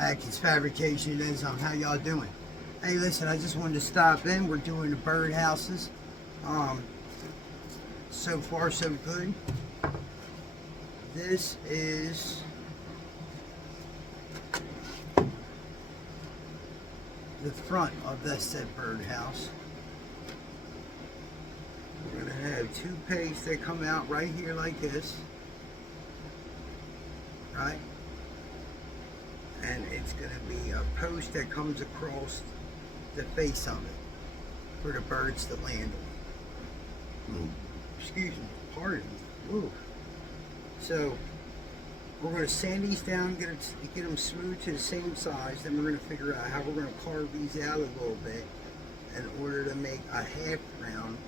Atkins Fabrication is on. How y'all doing? Hey, listen, I just wanted to stop in. We're doing the bird houses. So far so good. This is the front of that said bird house. We're gonna have two pegs that come out right here like this, right? And it's gonna be a post that comes across the face of it for the birds to land on. Excuse me, pardon me. Ooh. So we're going to sand these down, get them smooth to the same size. Then we're going to figure out how we're going to carve these out a little bit in order to make a half round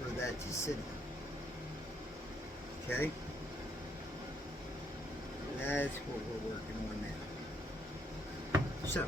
for that to sit in. Okay? That's what we're working on now. So,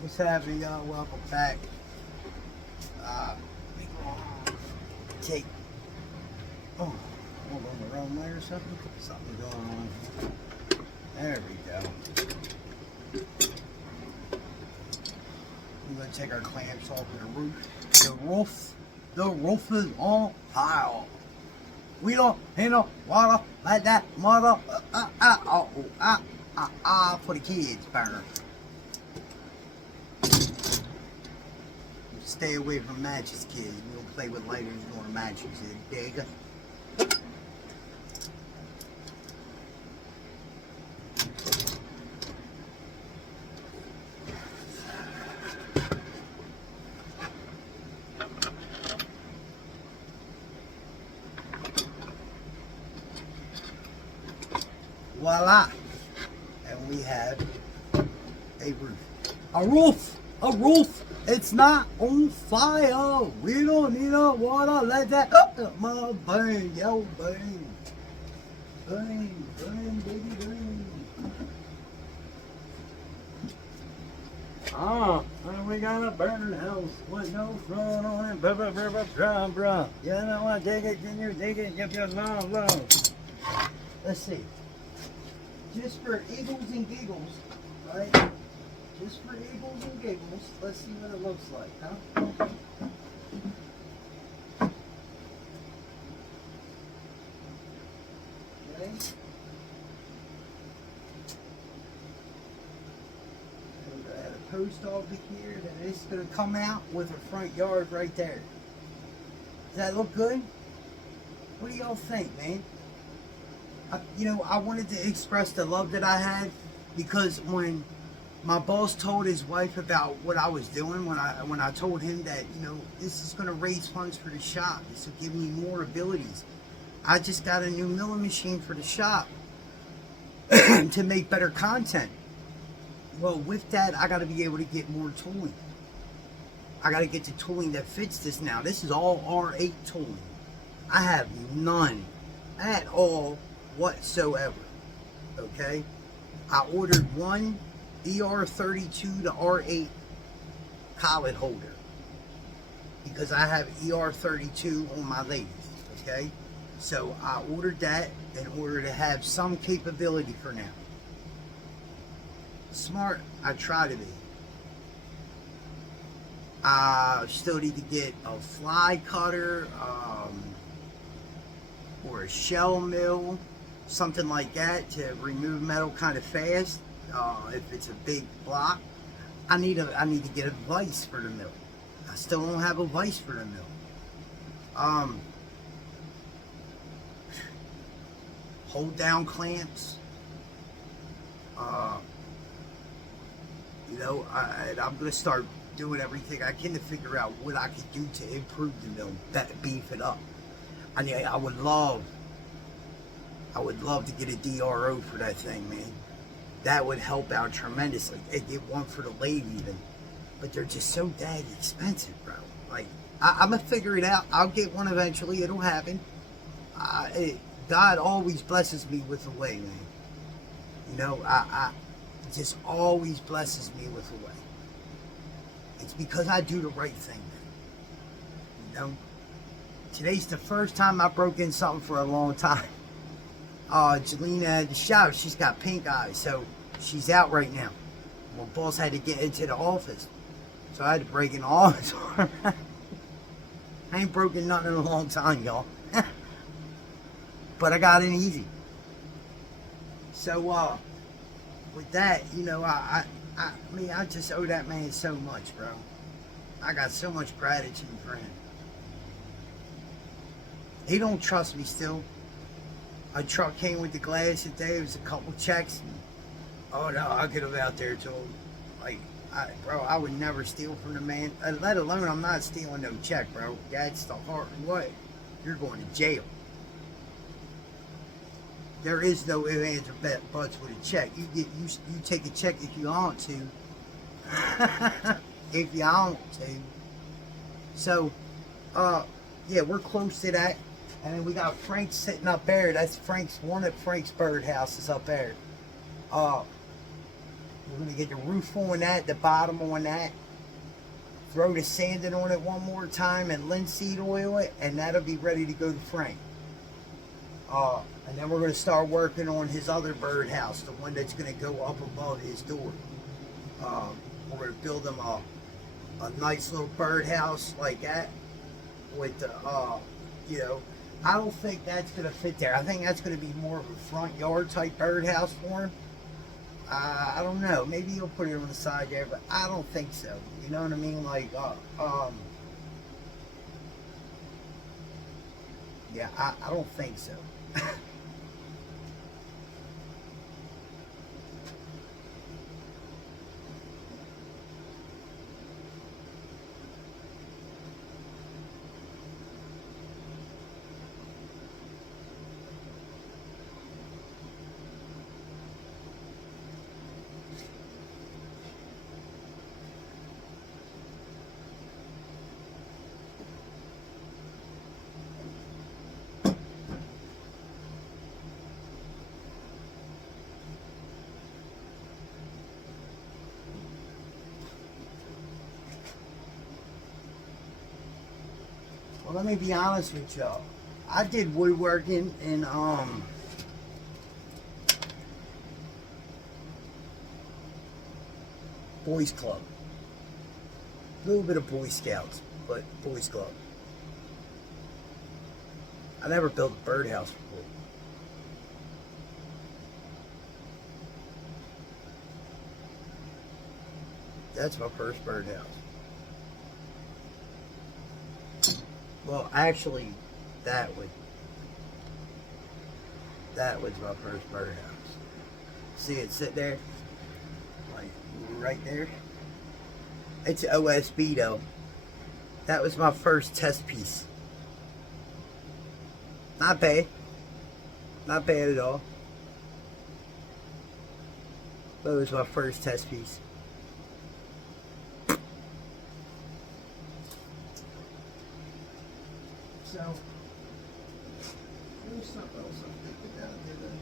what's happening, y'all? Welcome back. Take. Oh, hold on, the wrong way or something? Something going on. There we go. We're going to take our clamps off of the roof. The roof is on fire. We don't handle water like that, mother. For the kids, burn. Stay away from matches, kids. We don't play with lighters nor matches, you dig? Voila! And we have a roof. A roof! A roof! It's not on fire. We don't need no water. Let that up my brain. Yo, brain. Brain, brain, baby, brain. We got a burning house with no front on it. Bruh. You know what? Dig it. Can you dig it? Give your love. Let's see. Just for eagles and giggles, right? Just for eagles and giggles. Let's see what it looks like, huh? Okay. At a post over here, then it's going to come out with a front yard right there. Does that look good? What do y'all think, man? I wanted to express the love that I had, because when my boss told his wife about what I was doing, when I told him that, this is going to raise funds for the shop, this will give me more abilities. I just got a new milling machine for the shop to make better content. Well, with that, I got to be able to get more tooling. I got to get the tooling that fits this now. This is all R8 tooling. I have none at all whatsoever. Okay? I ordered one ER32 to R8 collet holder because I have ER32 on my lathes. Okay? So I ordered that in order to have some capability for now. Smart, I try to be. I still need to get a fly cutter, or a shell mill, something like that to remove metal kind of fast. If it's a big block, I need to get a vise for the mill. I still don't have a vise for the mill. Hold down clamps. I'm gonna start doing everything I can to figure out what I could do to improve the mill, beef it up. I would love to get a DRO for that thing, man. That would help out tremendously. And get one for the lathe even, but they're just so dang expensive, bro. Like I'm gonna figure it out. I'll get one eventually. It'll happen. God always blesses me with a way, man. I just always blesses me with a way. It's because I do the right thing, man. Today's the first time I broke in something for a long time. Jelena at the shop, she's got pink eyes, so she's out right now. My boss had to get into the office, so I had to break in the office. I ain't broken nothing in a long time, y'all. But I got in easy. So, with that, I just owe that man so much, bro. I got so much gratitude for him. He don't trust me still. A truck came with the glass today. It was a couple checks. Oh no, I'll get him out there to him. I would never steal from the man. Let alone I'm not stealing no check, bro. That's the hard way. You're going to jail. There is no ifs, ands, or buts with a check. You take a check if you want to. If you want to. So, yeah, we're close to that. And then we got Frank sitting up there. That's one of Frank's birdhouse is up there. We're gonna get the roof on that, the bottom on that. Throw the sanding on it one more time and linseed oil it, and that'll be ready to go to Frank. And then we're gonna start working on his other birdhouse, the one that's gonna go up above his door. We're gonna build him a nice little birdhouse like that with the, I don't think that's going to fit there. I think that's going to be more of a front yard type birdhouse for him. I don't know. Maybe he'll put it on the side there, but I don't think so. You know what I mean? Yeah, I don't think so. Well, let me be honest with y'all. I did woodworking in Boys Club. A little bit of Boy Scouts, but Boys Club. I never built a birdhouse before. That's my first birdhouse. Well, actually, that was my first birdhouse. See it sit there? Like, right there? It's OSB though. That was my first test piece. Not bad. Not bad at all. But it was my first test piece. So, there's something else I'm thinking down here though.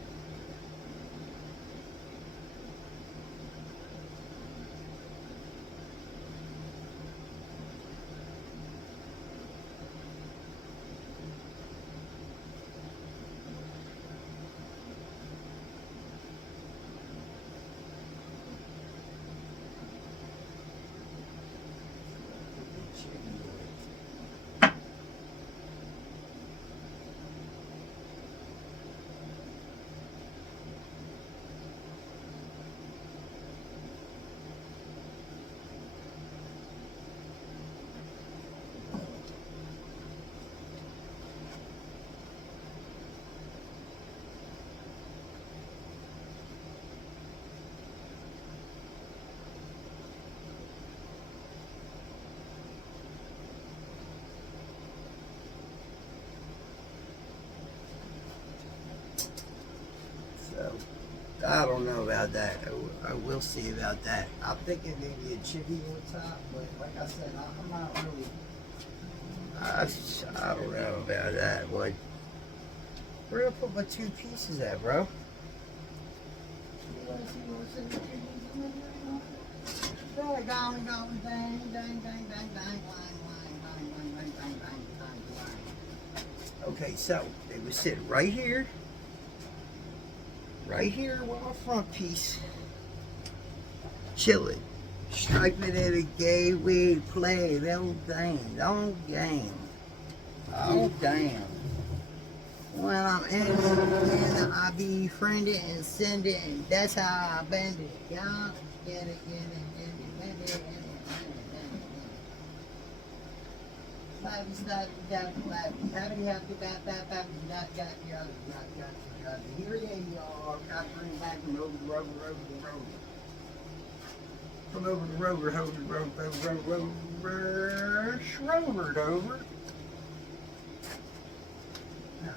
So, I don't know about that. I will see about that. I'm thinking maybe a chippy on top, but like I said, I'm not really. I don't know about that. But where do I put my two pieces at, bro? Okay, so they would sit right here. Right here with my front piece. Chillin'. Striping at a gay way to play. Don't damn. Don't game. Oh damn. When I'm in it, I be friended and send it, and that's how I bend it. Y'all get it, bend it. Here they are, got to bring back from over the road. From over the road, schrovered over. Now,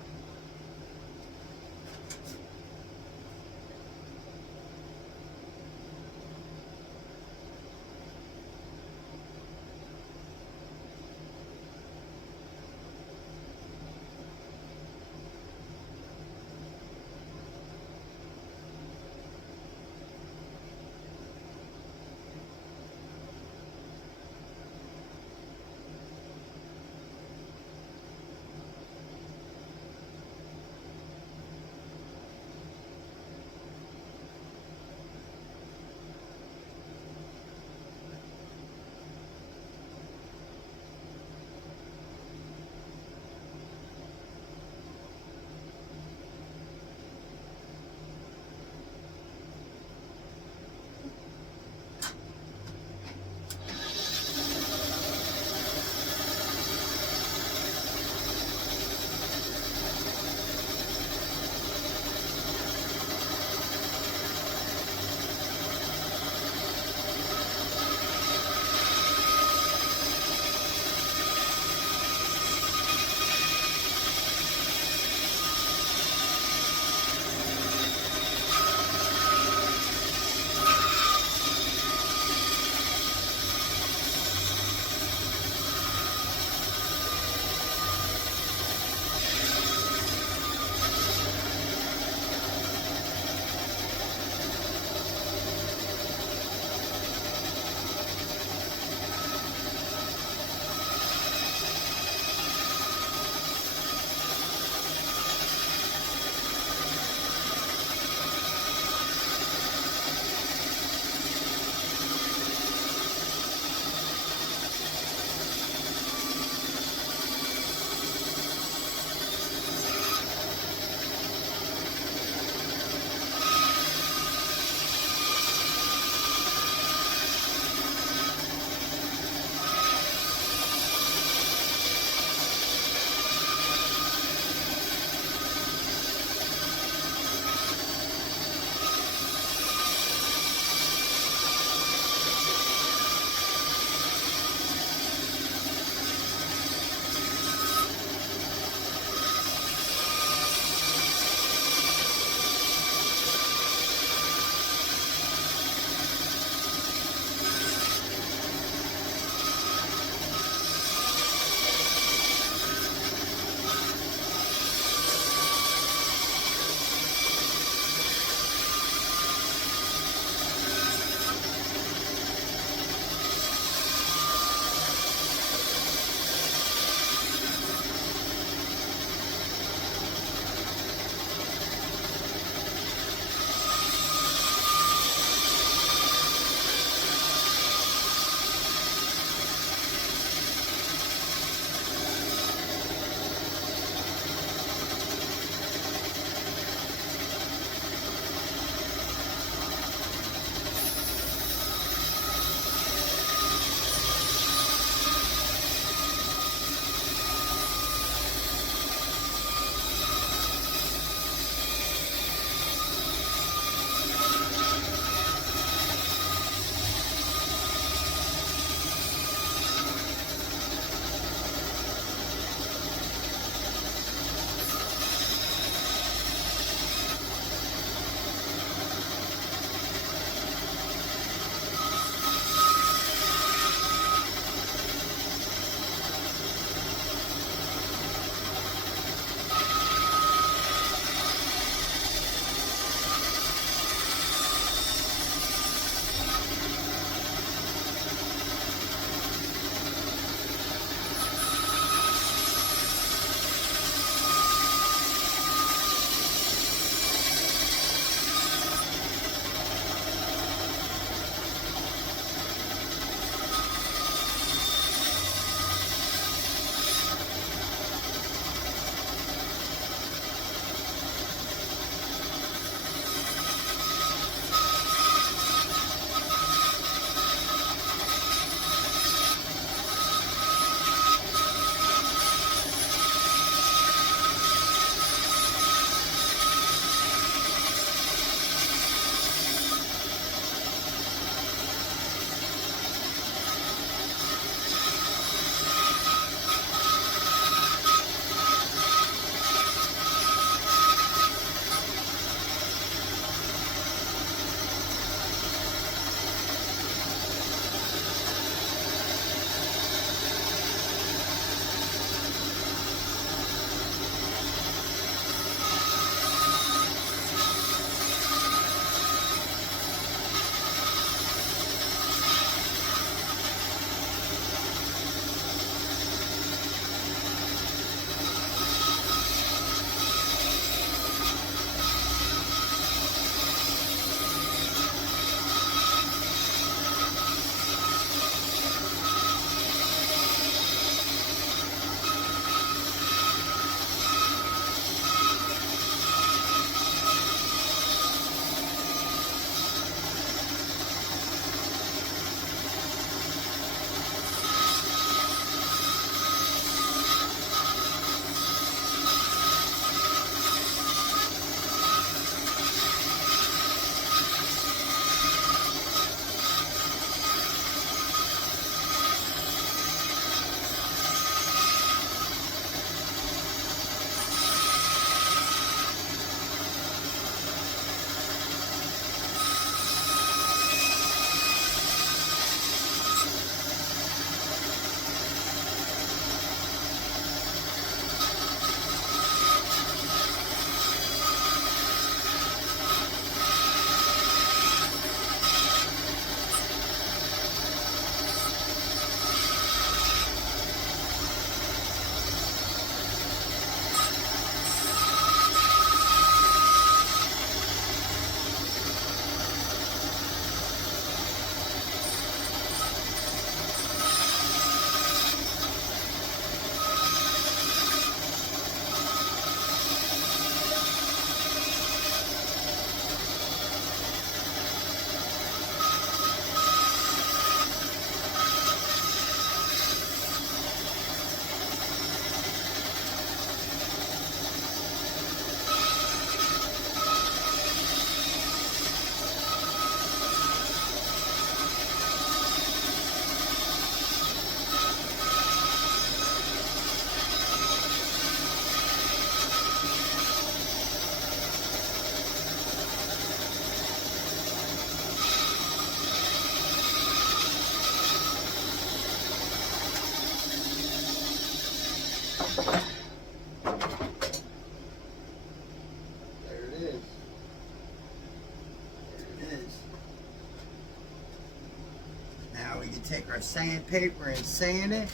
take our sandpaper and sand it.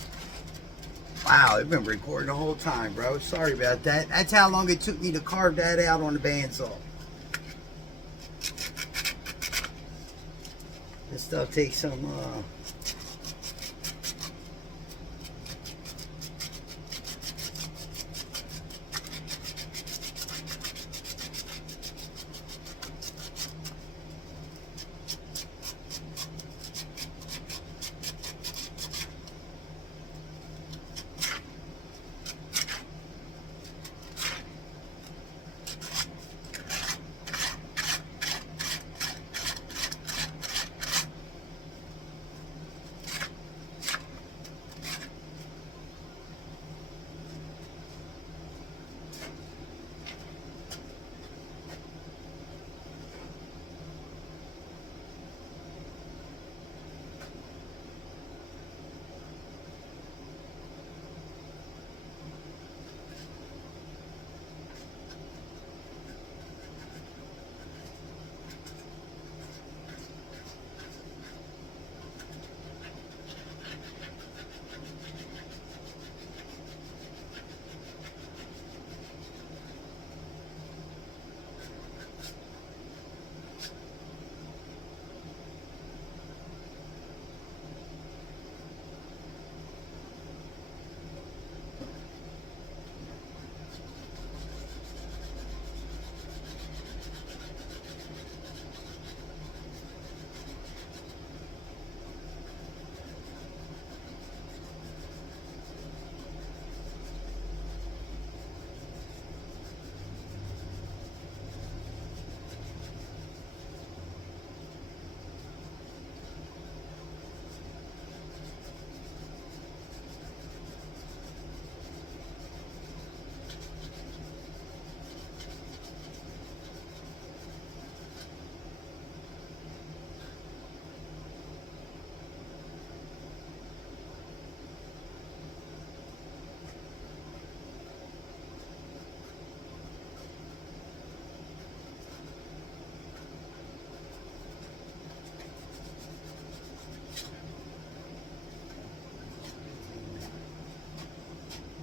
Wow, it's been recording the whole time, bro. Sorry about that. That's how long it took me to carve that out on the bandsaw. This stuff takes some,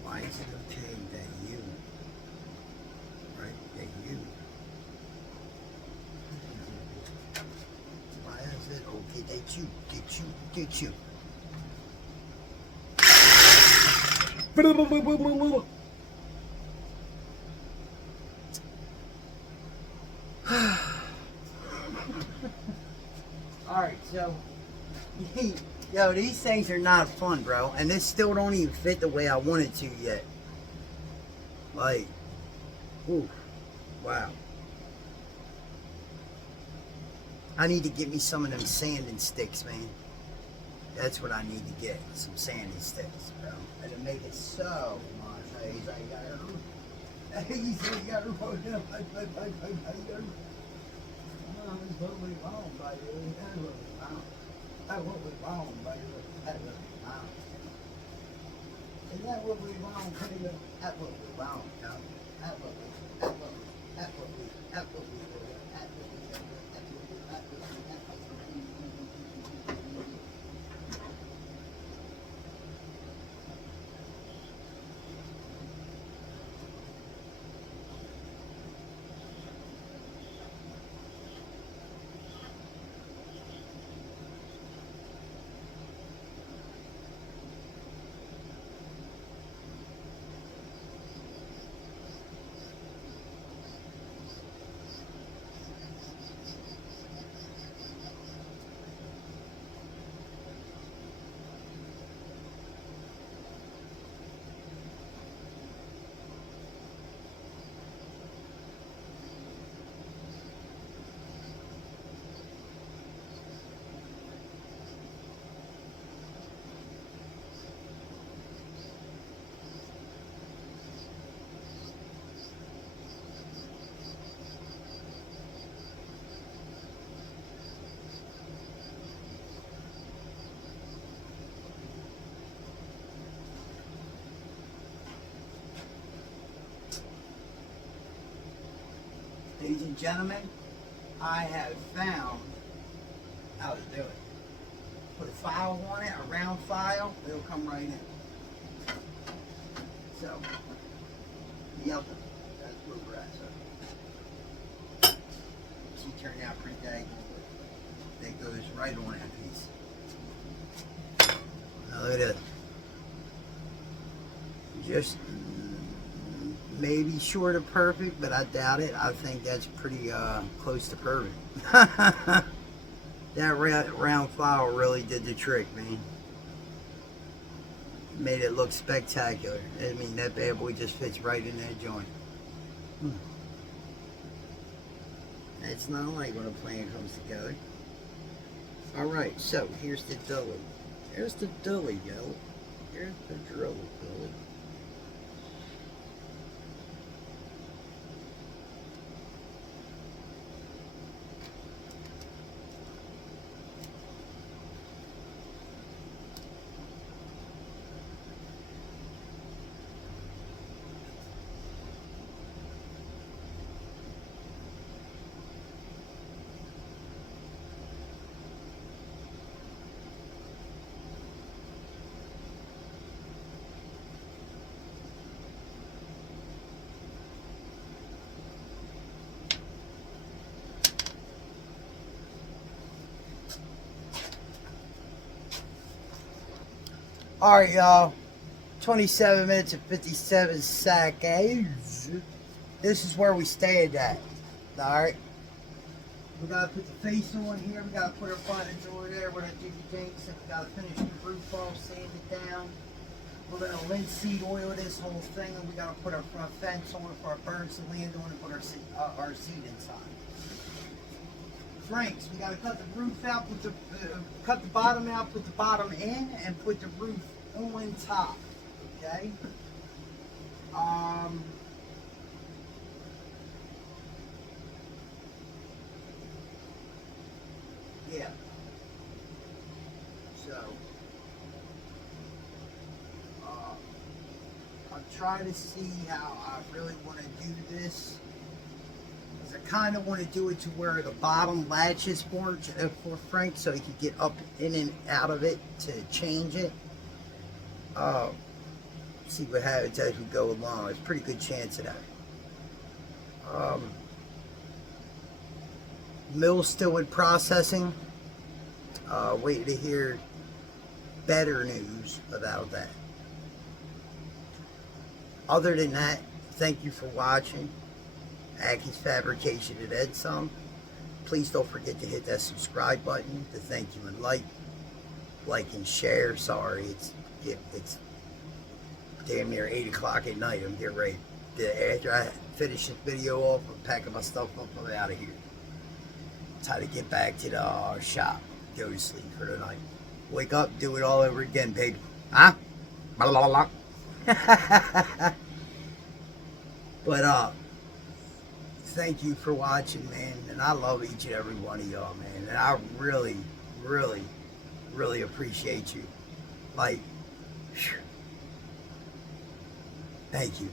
why is it okay that you, right, that you, why is it okay that you, Alright, so, yo, these things are not fun, bro, and this still don't even fit the way I want it to yet. Like, ooh, wow. I need to get me some of them sanding sticks, man. That's what I need to get, some sanding sticks, bro. And to make it so much easier. You gotta roll it up. That's what we want, baby. That's what we want. That's what we want, baby. That's what we want. Is that what we want, baby? That's what we want, yo. That's what we do. That's what we do. That's what we do. That's what we do. Ladies and gentlemen, I have found how to do it. put a file on it, a round file, it'll come right in. So, yep, that's where we're at. So, she turned out pretty dang good. That goes right on that piece. Now look at this. Just maybe short of perfect, but I doubt it. I think that's pretty close to perfect. That round file really did the trick, man. Made it look spectacular. I mean, that bad boy just fits right in that joint. It's not like when a plan comes together. Alright, so here's the dolly. There's the dolly, yo. Here's the drill, dolly. Alright, y'all. 27 minutes and 57 seconds. This is where we stayed at. Alright. We gotta put the face on here. We gotta put our button door there with our jiggy jinks. And we gotta finish the roof off, sand it down. We're gonna linseed oil this whole thing. And we gotta put our front fence on for our birds to land on and put our seed inside. Franks, we gotta cut the roof out, put the cut the bottom out, put the bottom in, and put the roof on top. Okay. Yeah. So, I'm trying to see how I really want to do this. I kind of want to do it to where the bottom latches for Frank, so he can get up in and out of it to change it. See what happens as we go along. There's a pretty good chance of that. Mill's still in processing. Waiting to hear better news about that. Other than that, thank you for watching. Aki's Fabrication and then some. Please don't forget to hit that subscribe button, to thank you and like and share. Sorry, it's damn near 8 o'clock at night. I'm getting ready. After I finish this video off, I'm packing my stuff up. I'm out of here. Time to get back to the shop. Go to sleep for the night. Wake up, do it all over again, baby. Huh? Blah, blah, blah. But thank you for watching, man, and I love each and every one of y'all, man, and I really, really, really appreciate you. Like, thank you.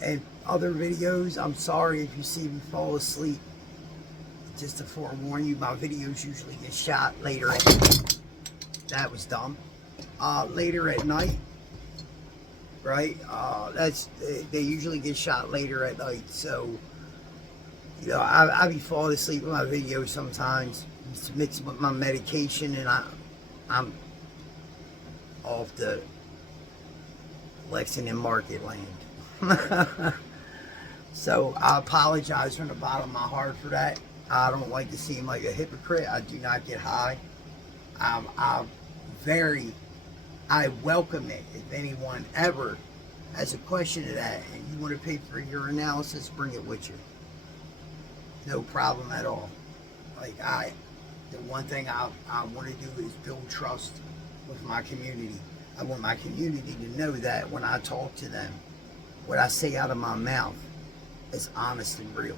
And other videos, I'm sorry if you see me fall asleep. Just to forewarn you, my videos usually get shot later at night. That was dumb. Later at night. Right? They usually get shot later at night, so you know I be falling asleep with my videos sometimes. It's mixed with my medication, and I'm off the Lexington Market land. So I apologize from the bottom of my heart for that. I don't like to seem like a hypocrite. I do not get high. I welcome it. If anyone ever has a question of that and you want to pay for your analysis, bring it with you. No problem at all. Like the one thing I want to do is build trust with my community. I want my community to know that when I talk to them, what I say out of my mouth is honest and real.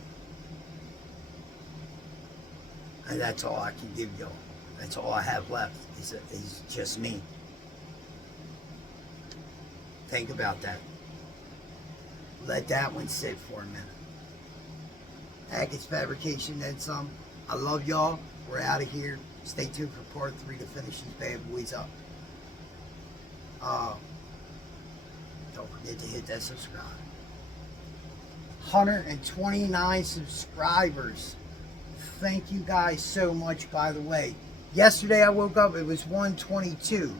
And that's all I can give y'all. That's all I have left is just me. Think about that. Let that one sit for a minute. Aki's Fabrication and some. I love y'all. We're out of here. Stay tuned for part 3 to finish these bad boys up. Don't forget to hit that subscribe. 129 subscribers. Thank you guys so much, by the way. Yesterday I woke up, it was 122.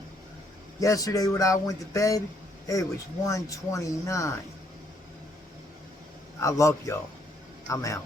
Yesterday when I went to bed, it was 129. I love y'all. I'm out.